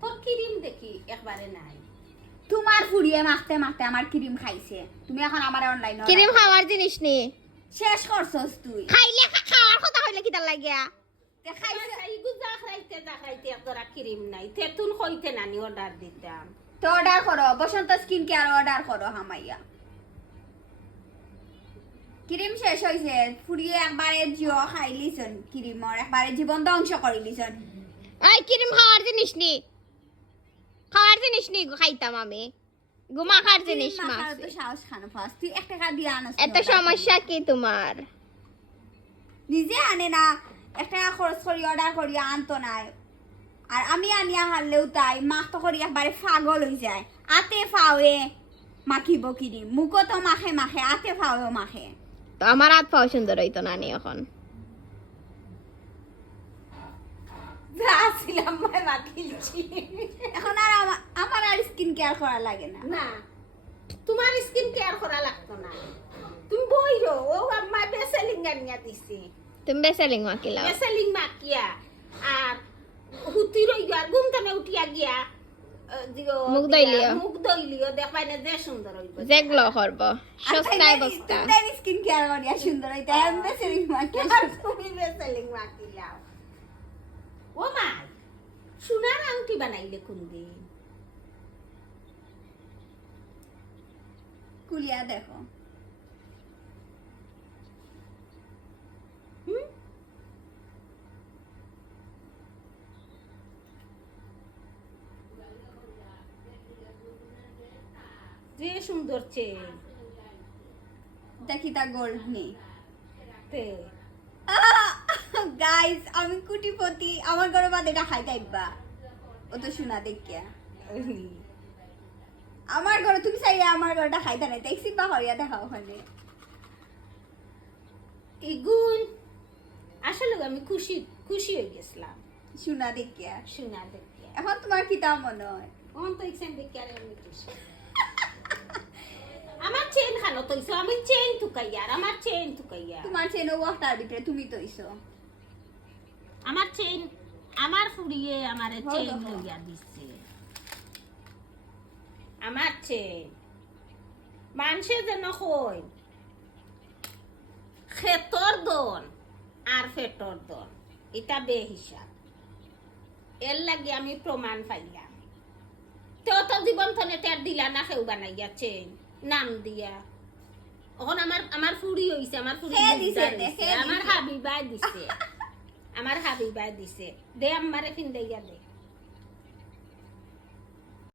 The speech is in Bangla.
তোর ক্রিম দেখি একবারে নাই। তোমার ফুরিয়ে মাখতে মাখতে আমার ক্রিম খাইছে, তুমি এখন আমার অনলাইন ক্রিম খাওয়ার জিনিস নি শেষ করছস তুই। খাইলে খাওয়ার কথা হইলে কি তার লাগিয়া খাইছে ইগু জাখাইতে তোরা ক্রিম নাই তেতুন হইতে নানি অর্ডার দিতাম। তো অর্ডার করো, বসন্ত স্কিন কেয়ার অর্ডার করো হামাইয়া। ক্রিম শেষ হয়েছে, ফুরিয়ে একবারে জিও খাই লিছন, ক্রিমর একবারে জীবন ধ্বংস করে লিছন। ওই ক্রিম খাওয়ার জিনিস নি, খাওয়ার জিনিস নি খাইতাম আমি, গুমাখার জিনিস মাছ। তো সাহস খানো ফার্স্ট, তুই 1 টাকা দিয়ে আনস। এত সমস্যা কি তোমার? নিজে আনে না, 1 টাকা খরচ করি অর্ডার করি আনতো নাই। আর আমি আনিয়া হারলেও তাই মাখতো করি একবারে পাগল হয়ে যায়। আতে ফাওয়ে মাখিব ক্রিম, মুখও তো মাখে মাখে, আতে ফাওয়েও মাখে। তো আমার হাত পাও সুন্দর হইতো না নি এখন। আসিলাম মাই মাখিলছি। এখন আর আমার আর স্কিন কেয়ার করা লাগে না। না তোমার স্কিন কেয়ার করা লাগতো না, তুমি বইরো। ও আম্মা বেসেলিং আনিয়া দিছে, তুমি বেসেলিং মাখিলাও। বেসেলিং মাকিয়া আর হুতি রই আর ঘুম থেকে উঠিয়া গিয়া মুখ দইলিও। মুখ দইলিও দেখবাই না যে সুন্দর হইব। যেগুলো করব সস্তায় বস্তা। তুমি স্কিন কেয়ার করিয়া সুন্দর হইতে আমি বেসেলিং মাখি। আর তুমি বেসেলিং মাকিলাও। ও মা সোনার আংটি বানাইলে কোনদিন? কুলিয়া দেখো। যে সুন্দর চেন দেখি তা গোল্ড নেই। তে গাইস আমি কুটিপতি, আমার ঘরে বাদে এটা খাই যাইবা। ও তো শোনা দেখিয়া আমার ঘরে তুমি চাইলে আমার ঘরটা খাইতে নাই, দেখছি বা হরিয়া দেখা ওখানে। ইগুন আসলে আমি খুশি খুশি হয়ে গেছিলাম শোনা দেখিয়া। শোনা দেখে। এখন তোমার কি তা মনে হয়? অন তো এক্সাম দেখে আর আমি খুশি। আমার চেন খানো তইছো, আমি চেন টুকাইয়ার, আমার চেন টুকাইয়া। তোমার চেন ওয়াটার ভিতরে তুমি তো ইসো। আমার চেন আমার ফুরিয়ে আমারে হো চেন দেখো। লইয়া দিছে। আমার চেন মানুষে যেন কই খেতর দন আর ফেটর দন এটা বে হিসাব। এর লাগি আমি প্রমাণ পাইলাম। তো জীবন থনে টের দিলা না কেউ বানাইয়া চেন নাম দিয়া। এখন আমার ফুরি হইছে, আমার ফুরি খেয়ে দিছে, মুদ্রা হইছে, খেয়ে আমার দিছে। হাবিবাই দিছে, আমার হাবিবাই দিছে। দে আমারে ফিন দেইয়া দে।